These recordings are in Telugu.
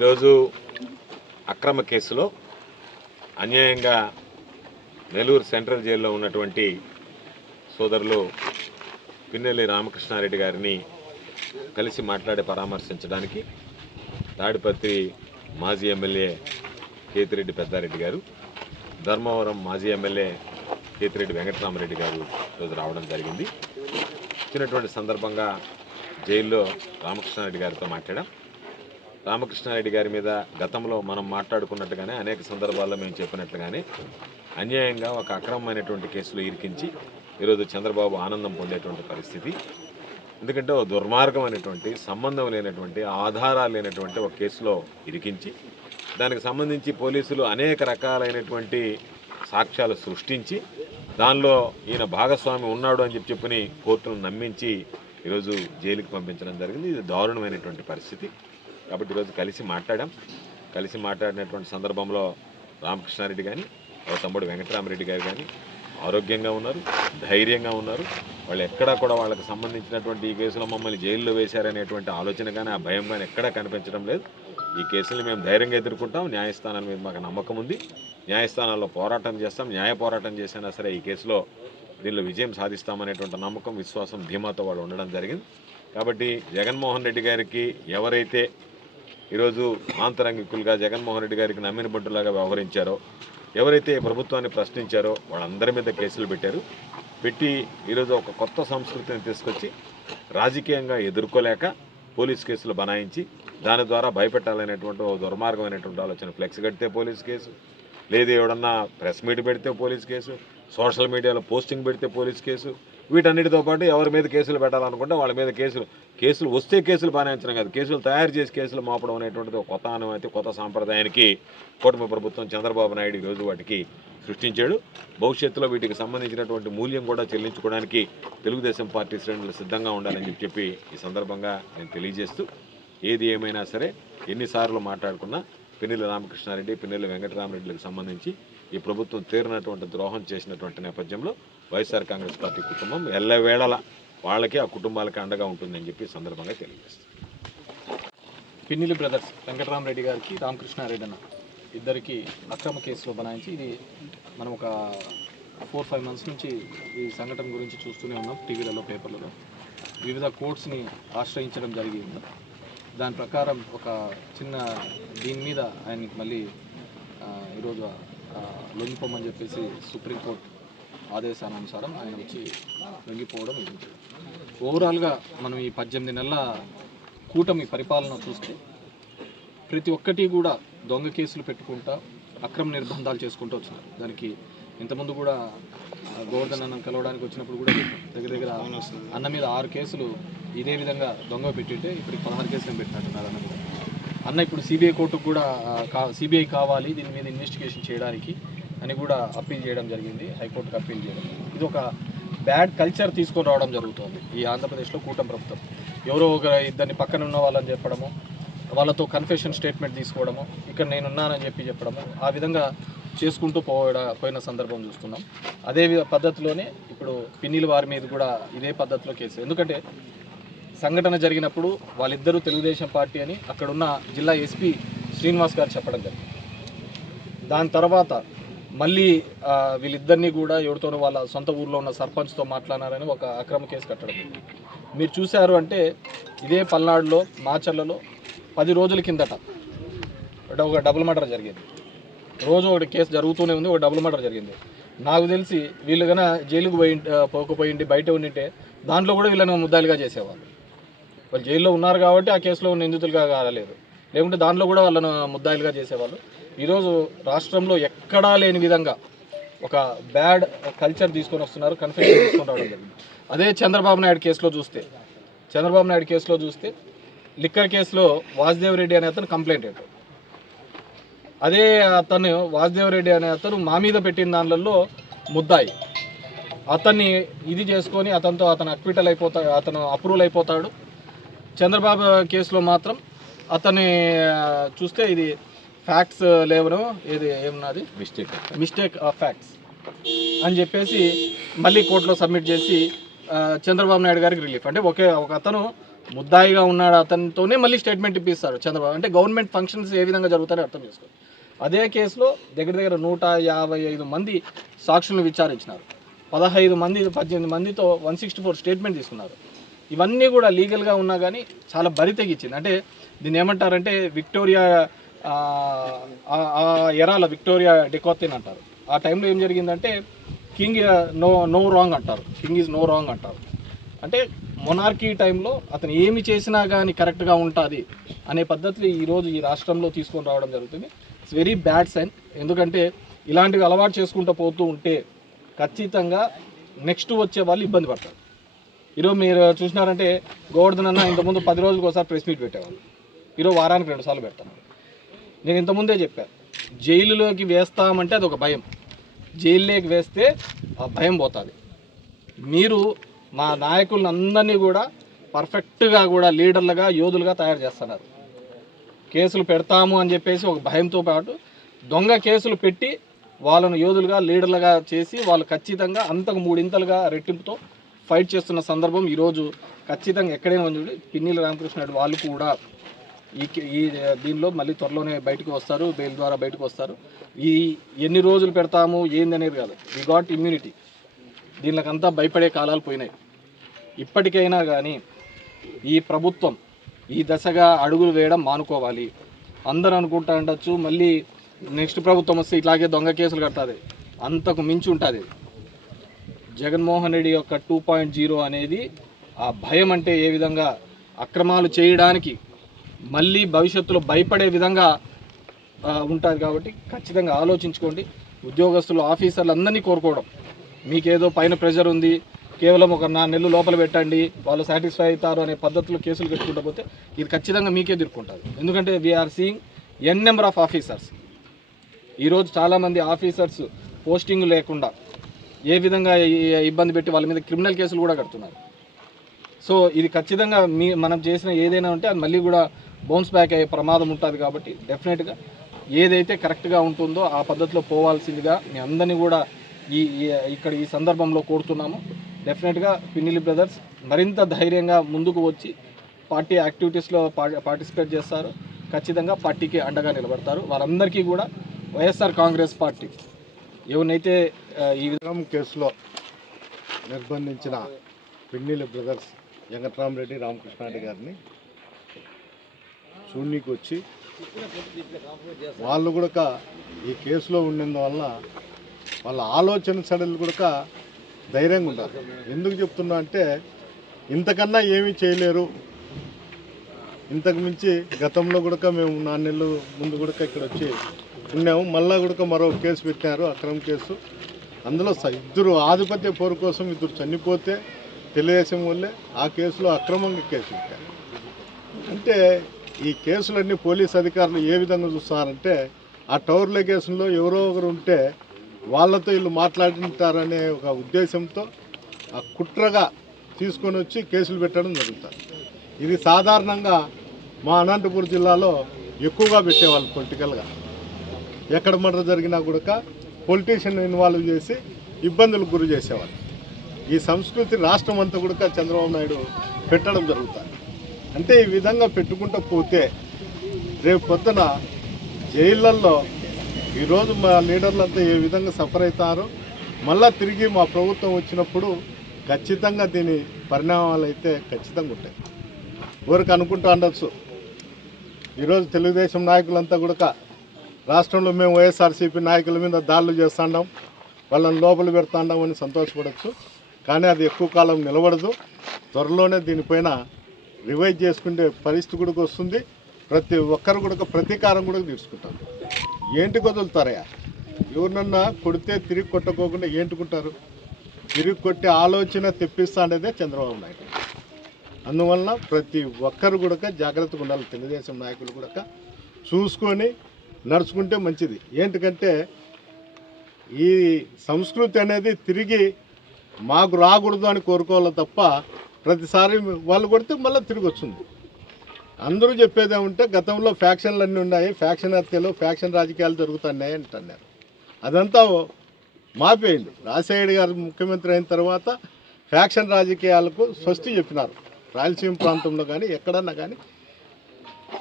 ఈరోజు అక్రమ కేసులో అన్యాయంగా నెల్లూరు సెంట్రల్ జైల్లో ఉన్నటువంటి సోదరులు పిన్నెల్లి రామకృష్ణారెడ్డి గారిని కలిసి మాట్లాడి పరామర్శించడానికి తాడిపత్రి మాజీ ఎమ్మెల్యే కేతిరెడ్డి పెద్దారెడ్డి గారు ధర్మవరం మాజీ ఎమ్మెల్యే కేతిరెడ్డి వెంకటరామరెడ్డి గారు ఈరోజు రావడం జరిగింది. వచ్చినటువంటి సందర్భంగా జైల్లో రామకృష్ణారెడ్డి గారితో మాట్లాడాం. రామకృష్ణారెడ్డి గారి మీద గతంలో మనం మాట్లాడుకున్నట్టుగానే అనేక సందర్భాల్లో మేము చెప్పినట్లుగానే అన్యాయంగా ఒక అక్రమమైనటువంటి కేసులో ఇరికించి ఈరోజు చంద్రబాబు ఆనందం పొందేటువంటి పరిస్థితి. ఎందుకంటే ఓ దుర్మార్గమైనటువంటి సంబంధం లేనటువంటి ఆధారాలు లేనటువంటి ఒక కేసులో ఇరికించి దానికి సంబంధించి పోలీసులు అనేక రకాలైనటువంటి సాక్ష్యాలు సృష్టించి దానిలో ఈయన భాగస్వామి ఉన్నాడు అని చెప్పి చెప్పని కోర్టును నమ్మించి ఈరోజు జైలుకి పంపించడం జరిగింది. ఇది దారుణమైనటువంటి పరిస్థితి. కాబట్టి ఈరోజు కలిసి మాట్లాడాం. కలిసి మాట్లాడినటువంటి సందర్భంలో రామకృష్ణారెడ్డి కానీ వాళ్ళ తమ్ముడు వెంకటరామరెడ్డి గారు కానీ ఆరోగ్యంగా ఉన్నారు ధైర్యంగా ఉన్నారు. వాళ్ళు ఎక్కడా కూడా వాళ్ళకి సంబంధించినటువంటి ఈ కేసులో మమ్మల్ని జైల్లో వేశారనేటువంటి ఆలోచన కానీ ఆ భయం కానీ ఎక్కడా కనిపించడం లేదు. ఈ కేసులు మేము ధైర్యంగా ఎదుర్కొంటాం. న్యాయస్థానాల మీద మాకు నమ్మకం ఉంది. న్యాయస్థానాల్లో పోరాటం చేస్తాం. న్యాయ పోరాటం చేసినా సరే ఈ కేసులో దీనిలో విజయం సాధిస్తామనేటువంటి నమ్మకం విశ్వాసం ధీమాతో వాళ్ళు ఉండడం జరిగింది. కాబట్టి జగన్మోహన్ రెడ్డి గారికి ఎవరైతే ఈరోజు ఆంతరంగికులుగా జగన్మోహన్ రెడ్డి గారికి నమ్మిన బొడ్డులాగా వ్యవహరించారో ఎవరైతే ప్రభుత్వాన్ని ప్రశ్నించారో వాళ్ళందరి మీద కేసులు పెట్టారు. పెట్టి ఈరోజు ఒక కొత్త సంస్కృతిని తీసుకొచ్చి రాజకీయంగా ఎదుర్కోలేక పోలీస్ కేసులు బనాయించి దాని ద్వారా భయపెట్టాలనేటువంటి ఓ దుర్మార్గమైనటువంటి ఆలోచన. ఫ్లెక్స్ కడితే పోలీస్ కేసు లేదు ఎవడన్నా ప్రెస్ మీట్ పెడితే పోలీస్ కేసు సోషల్ మీడియాలో పోస్టింగ్ పెడితే పోలీస్ కేసు వీటన్నిటితో పాటు ఎవరి మీద కేసులు పెట్టాలనుకుంటే వాళ్ళ మీద కేసులు కేసులు వస్తే కేసులు పారాయించడం కాదు. కేసులు తయారు చేసి కేసులు మోపడం అనేటువంటిది ఒక కొత్త అనుమతి కొత్త సాంప్రదాయానికి కూటమి ప్రభుత్వం చంద్రబాబు నాయుడు ఈరోజు వాటికి సృష్టించాడు. భవిష్యత్తులో వీటికి సంబంధించినటువంటి మూల్యం కూడా చెల్లించుకోవడానికి తెలుగుదేశం పార్టీ శ్రేణులు సిద్ధంగా ఉండాలని చెప్పి చెప్పి ఈ సందర్భంగా నేను తెలియజేస్తూ ఏది ఏమైనా సరే ఎన్నిసార్లు మాట్లాడుకున్నా పిన్నెల రామకృష్ణారెడ్డి పిన్నెల వెంకటరామరెడ్డిలకు సంబంధించి ఈ ప్రభుత్వం తీరినటువంటి ద్రోహం చేసినటువంటి నేపథ్యంలో వైఎస్ఆర్ కాంగ్రెస్ పార్టీ కుటుంబం ఎల్లవేళల వాళ్ళకి ఆ కుటుంబాలకి అండగా ఉంటుందని చెప్పి సందర్భంగా తెలియజేస్తుంది పిన్నిలి బ్రదర్స్ వెంకటరామరెడ్డి గారికి రామకృష్ణారెడ్డి అన్న ఇద్దరికి అక్రమ కేసులో బనాయించి ఇది మనం ఒక ఫోర్ ఫైవ్ మంత్స్ నుంచి ఈ సంఘటన గురించి చూస్తూనే ఉన్నాం టీవీలలో పేపర్లలో. వివిధ కోర్ట్స్ని ఆశ్రయించడం జరిగింది. దాని ప్రకారం ఒక చిన్న దీని మీద ఆయనకి మళ్ళీ ఈరోజు లొంగిపోమని చెప్పేసి సుప్రీంకోర్టు ఆదేశానుసారం ఆయన వచ్చి లొంగిపోవడం జరిగింది. ఓవరాల్గా మనం ఈ పద్దెనిమిది నెలల కూటమి పరిపాలన చూస్తే ప్రతి ఒక్కటి కూడా దొంగ కేసులు పెట్టుకుంటా అక్రమ నిర్బంధాలు చేసుకుంటూ వచ్చినారు. దానికి ఇంతకుముందు కూడా గోవర్ధన్ అన్నం కలవడానికి వచ్చినప్పుడు కూడా దగ్గర దగ్గర అన్న మీద ఆరు కేసులు ఇదే విధంగా దొంగ పెట్టింటే ఇప్పటికి పదహారు కేసులు పెట్టినట్టున్నారు అన్న మీద. అన్న ఇప్పుడు సిబిఐ కోర్టుకు కూడా కా సిబిఐ కావాలి దీని మీద ఇన్వెస్టిగేషన్ చేయడానికి అని కూడా అప్పీల్ చేయడం జరిగింది హైకోర్టుకు అప్పీల్ చేయడం ఇది ఒక బ్యాడ్ కల్చర్ తీసుకొని రావడం జరుగుతుంది ఈ ఆంధ్రప్రదేశ్లో కూటమి ప్రభుత్వం. ఎవరో ఒక ఇద్దరిని పక్కన ఉన్న వాళ్ళని చెప్పడము వాళ్ళతో కన్ఫెషన్ స్టేట్మెంట్ తీసుకోవడము ఇక్కడ నేనున్నానని చెప్పి చెప్పడము ఆ విధంగా చేసుకుంటూ పోయడ పోయిన సందర్భం చూస్తున్నాం. అదే పద్ధతిలోనే ఇప్పుడు పిన్నిల వారి మీద కూడా ఇదే పద్ధతిలో కేసు. ఎందుకంటే సంఘటన జరిగినప్పుడు వాళ్ళిద్దరూ తెలుగుదేశం పార్టీ అని అక్కడున్న జిల్లా ఎస్పీ శ్రీనివాస్ గారు చెప్పడం జరిగింది. దాని తర్వాత మళ్ళీ వీళ్ళిద్దరినీ కూడా ఎవరితోనూ వాళ్ళ సొంత ఊర్లో ఉన్న సర్పంచ్తో మాట్లాడారని ఒక అక్రమ కేసు కట్టడం. మీరు చూశారు అంటే ఇదే పల్నాడులో మాచర్లలో పది రోజుల కిందట ఒక- డబుల్ మర్డర్ జరిగింది. రోజు ఒకటి కేసు జరుగుతూనే ఉంది ఒక డబుల్ మర్డర్ జరిగింది. నాకు తెలిసి వీళ్ళు కన్నా జైలుకు పోయి పోకపోయింటి బయట ఉండింటే దాంట్లో కూడా వీళ్ళని ముద్దాయిలుగా చేసేవాళ్ళు. వాళ్ళు జైల్లో ఉన్నారు కాబట్టి ఆ కేసులో నిందితులుగా కాలేదు లేకుంటే దాంట్లో కూడా వాళ్ళను ముద్దాయిలుగా చేసేవాళ్ళు. ఈరోజు రాష్ట్రంలో ఎక్కడా లేని విధంగా ఒక బ్యాడ్ కల్చర్ తీసుకొని వస్తున్నారు కన్ఫ్యూజన్ తీసుకొని రావడం జరిగింది. అదే చంద్రబాబు నాయుడు కేసులో చూస్తే చంద్రబాబు నాయుడు కేసులో చూస్తే లిక్కర్ కేసులో వాసుదేవ్ రెడ్డి అనే అతను కంప్లైంట్ ఏంటో అదే అతను వాసుదేవ్ రెడ్డి అనే అతను మా మీద పెట్టిన దానిలలో ముద్దాయి. అతన్ని ఇది చేసుకొని అతనితో అతను అక్విటల్ అయిపోతాడు అతను అప్రూవల్ అయిపోతాడు. చంద్రబాబు కేసులో మాత్రం అతని చూస్తే ఇది ఫ్యాక్ట్స్ లేవను ఇది ఏమన్నది? మిస్టేక్ మిస్టేక్ ఆఫ్ ఫ్యాక్ట్స్ అని చెప్పేసి మళ్ళీ కోర్టులో సబ్మిట్ చేసి చంద్రబాబు నాయుడు గారికి రిలీఫ్ అంటే ఒకే ఒక అతను ముద్దాయిగా ఉన్నాడు అతనితోనే మళ్ళీ స్టేట్మెంట్ ఇప్పిస్తారు చంద్రబాబు. అంటే గవర్నమెంట్ ఫంక్షన్స్ ఏ విధంగా జరుగుతాయో అర్థం చేసుకోవాలి అదే కేసులో దగ్గర దగ్గర నూట యాభై ఐదు మంది సాక్షులను విచారించినారు. పదహైదు మంది పద్దెనిమిది మందితో వన్ సిక్స్టీ ఫోర్ స్టేట్మెంట్ తీసుకున్నారు. ఇవన్నీ కూడా లీగల్గా ఉన్నా కానీ చాలా బరి తెగించింది. అంటే దీన్ని ఏమంటారంటే విక్టోరియా ఆ, ఎరాల విక్టోరియా డెకోతిన్ అంటారు. ఆ టైంలో ఏం జరిగిందంటే కింగ్ నో నో రాంగ్ అంటారు. కింగ్ ఈజ్ నో రాంగ్ అంటారు. అంటే మొనార్కీ టైంలో అతను ఏమి చేసినా కానీ కరెక్ట్గా ఉంటుంది అనే పద్ధతిలో ఈరోజు ఈ రాష్ట్రంలో తీసుకొని రావడం జరుగుతుంది. ఇట్స్ వెరీ బ్యాడ్ సైన్ ఎందుకంటే ఇలాంటివి అలవాటు చేసుకుంటూ పోతూ ఉంటే ఖచ్చితంగా నెక్స్ట్ వచ్చే వాళ్ళు ఇబ్బంది పడతారు. ఈరోజు మీరు చూసినారంటే గోవర్ధన్ అన్న ఇంతకుముందు పది రోజులకు ఒకసారి ప్రెస్ మీట్ పెట్టేవాళ్ళు. ఈరోజు వారానికి రెండుసార్లు పెడతాను నేను ఇంతకుముందే చెప్పాను జైలులోకి వేస్తామంటే అది ఒక భయం. జైల్లోకి వేస్తే ఆ భయం పోతుంది. మీరు మా నాయకులను అందరినీ కూడా పర్ఫెక్ట్గా కూడా లీడర్లుగా యోధులుగా తయారు చేస్తున్నారు. కేసులు పెడతాము అని చెప్పేసి ఒక భయంతో పాటు దొంగ కేసులు పెట్టి వాళ్ళను యోధులుగా లీడర్లుగా చేసి వాళ్ళు ఖచ్చితంగా అంతకు మూడింతలుగా రెట్టింపుతో ఫైట్ చేస్తున్న సందర్భం ఈరోజు ఖచ్చితంగా ఎక్కడైనా ఉంది పిన్నీల రామకృష్ణ వాళ్ళు కూడా ఈ ఈ దీనిలో మళ్ళీ త్వరలోనే బయటకు వస్తారు బెయిల్ ద్వారా బయటకు వస్తారు. ఈ ఎన్ని రోజులు పెడతాము ఏంది అనేది కాదు. వి గాట్ ఇమ్యూనిటీ దీనికంతా భయపడే కాలాలు పోయినాయి. ఇప్పటికైనా కానీ ఈ ప్రభుత్వం ఈ దశగా అడుగులు వేయడం మానుకోవాలి. అందరూ అనుకుంటా ఉండొచ్చు మళ్ళీ నెక్స్ట్ ప్రభుత్వం వస్తే ఇట్లాగే దొంగ కేసులు కడుతుంది. అంతకు మించి ఉంటుంది. జగన్మోహన్ రెడ్డి యొక్క టూ పాయింట్ జీరో అనేది ఆ భయం అంటే ఏ విధంగా అక్రమాలు చేయడానికి మళ్ళీ భవిష్యత్తులో భయపడే విధంగా ఉంటుంది కాబట్టి ఖచ్చితంగా ఆలోచించుకోండి. ఉద్యోగస్తులు ఆఫీసర్లు అందరినీ కోరుకోవడం. మీకేదో పైన ప్రెషర్ ఉంది కేవలం ఒక నా నెలలు లోపల పెట్టండి వాళ్ళు సాటిస్ఫై అవుతారు అనే పద్ధతిలో కేసులు పెట్టుకుంటపోతే పోతే ఇది ఖచ్చితంగా మీకే దిక్కుంటుంది ఎందుకంటే we are seeing N number of officers ఈరోజు చాలామంది ఆఫీసర్స్ పోస్టింగ్ లేకుండా ఏ విధంగా ఇబ్బంది పెట్టి వాళ్ళ మీద క్రిమినల్ కేసులు కూడా కడుతున్నారు. సో ఇది ఖచ్చితంగా మీ మనం చేసిన ఏదైనా ఉంటే అది మళ్ళీ కూడా బౌన్స్ బ్యాక్ అయ్యే ప్రమాదం ఉంటుంది కాబట్టి డెఫినెట్గా ఏదైతే కరెక్ట్గా ఉంటుందో ఆ పద్ధతిలో పోవాల్సిందిగా మీ అందరినీ కూడా ఈ ఇక్కడ ఈ సందర్భంలో కోరుతున్నాము. డెఫినెట్గా పిన్నిలి బ్రదర్స్ మరింత ధైర్యంగా ముందుకు వచ్చి పార్టీ యాక్టివిటీస్లో పా- పార్టిసిపేట్ చేస్తారు. ఖచ్చితంగా పార్టీకి అండగా నిలబడతారు. వారందరికీ కూడా వైఎస్ఆర్ కాంగ్రెస్ పార్టీ ఎవరినైతే ఈ విధంగా కేసులో నిర్బంధించిన పిన్నిలి బ్రదర్స్ వెంకట్రామరెడ్డి రామకృష్ణారెడ్డి గారిని చూడనీకి వచ్చి వాళ్ళు కూడా ఈ కేసులో ఉన్నందువల్ల వాళ్ళ ఆలోచన సడలు కూడా ధైర్యంగా ఉంటారు ఎందుకు చెప్తున్నా అంటే ఇంతకన్నా ఏమీ చేయలేరు. ఇంతకు మించి గతంలో కూడా మేము నాన్నెళ్ళు నెలలు ముందు కూడా ఇక్కడ వచ్చి ఉన్నాము. మళ్ళా కూడా మరో కేసు పెట్టినారు అక్రమ కేసు. అందులో స- ఇద్దరు ఆధిపత్య పోరు కోసం ఇద్దరు చనిపోతే తెలుగుదేశం వల్లే ఆ కేసులో అక్రమంగా కేసు పెట్టారు. అంటే ఈ కేసులన్నీ పోలీస్ అధికారులు ఏ విధంగా చూస్తారంటే ఆ టవర్ లొకేషన్లో ఎవరో ఒకరు ఉంటే వాళ్ళతో వీళ్ళు మాట్లాడింటారనే ఒక ఉద్దేశంతో ఆ కుట్రగా తీసుకొని వచ్చి కేసులు పెట్టడం జరుగుతుంది. ఇది సాధారణంగా మా అనంతపురం జిల్లాలో ఎక్కువగా పెట్టేవాళ్ళు పొలిటికల్గా. ఎక్కడ మర్డర్ జరిగినా కూడా పొలిటీషియన్ ఇన్వాల్వ్ చేసి ఇబ్బందులకు గురి చేసేవాళ్ళు. ఈ సంస్కృతి రాష్ట్రం అంతా కూడా చంద్రబాబు నాయుడు పెట్టడం జరుగుతుంది. అంటే ఈ విధంగా పెట్టుకుంటూ పోతే రేపు పొద్దున జైళ్ళల్లో ఈరోజు మా లీడర్లంతా ఏ విధంగా సఫర్ అవుతారు? మళ్ళా తిరిగి మా ప్రభుత్వం వచ్చినప్పుడు ఖచ్చితంగా దీని పరిణామాలు అయితే ఖచ్చితంగా ఉంటాయి. ఊరికి అనుకుంటూ ఉండొచ్చు ఈరోజు తెలుగుదేశం నాయకులంతా కూడా రాష్ట్రంలో మేము వైఎస్ఆర్సీపీ నాయకుల మీద దాడులు చేస్తాండాం వాళ్ళని లోపల పెడతాండాం అని సంతోషపడవచ్చు కానీ అది ఎక్కువ కాలం నిలబడదు. త్వరలోనే దీనిపైన రివైజ్ చేసుకునే పరిస్థితి కూడా వస్తుంది. ప్రతి ఒక్కరు కూడా ప్రతీకారం కూడా తీసుకుంటారు. ఏంటి వదులుతారయ్యా ఎవరినన్నా కొడితే తిరిగి కొట్టకోకుండా ఏంటుకుంటారు? తిరిగి కొట్టే ఆలోచన తెప్పిస్తా అనేదే చంద్రబాబు నాయుడు. అందువలన ప్రతి ఒక్కరు కూడా జాగ్రత్తగా ఉండాలి. తెలుగుదేశం నాయకులు కూడా చూసుకొని నడుచుకుంటే మంచిది. ఏంటికంటే ఈ సంస్కృతి అనేది తిరిగి మాకు రాకూడదు అని కోరుకోవాలి తప్ప ప్రతిసారి వాళ్ళు కొడితే మళ్ళీ తిరిగి వచ్చింది అందరూ చెప్పేది ఏమంటే గతంలో ఫ్యాక్షన్లు అన్నీ ఉన్నాయి ఫ్యాక్షన్ హత్యలు ఫ్యాక్షన్ రాజకీయాలు జరుగుతున్నాయి అంటున్నారు. అదంతా మాపేయండి. రాజశేఖర్ గారు ముఖ్యమంత్రి అయిన తర్వాత ఫ్యాక్షన్ రాజకీయాలకు స్వస్తి చెప్పినారు. రాయలసీమ ప్రాంతంలో కానీ ఎక్కడన్నా కానీ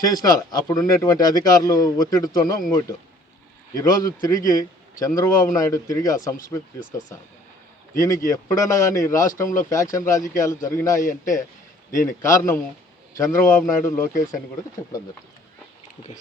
చేసినారు. అప్పుడు ఉండేటువంటి అధికారులు ఒత్తిడితోనో ఇంకోటి. ఈరోజు తిరిగి చంద్రబాబు నాయుడు తిరిగి ఆ సంస్కృతి తీసుకొస్తారు. దీనికి ఎప్పుడైనా కానీ రాష్ట్రంలో ఫ్యాక్షన్ రాజకీయాలు జరిగినాయి అంటే దీనికి కారణము చంద్రబాబు నాయుడు లోకేష్ అని కూడా చెప్పడం జరుగుతుంది. ఓకే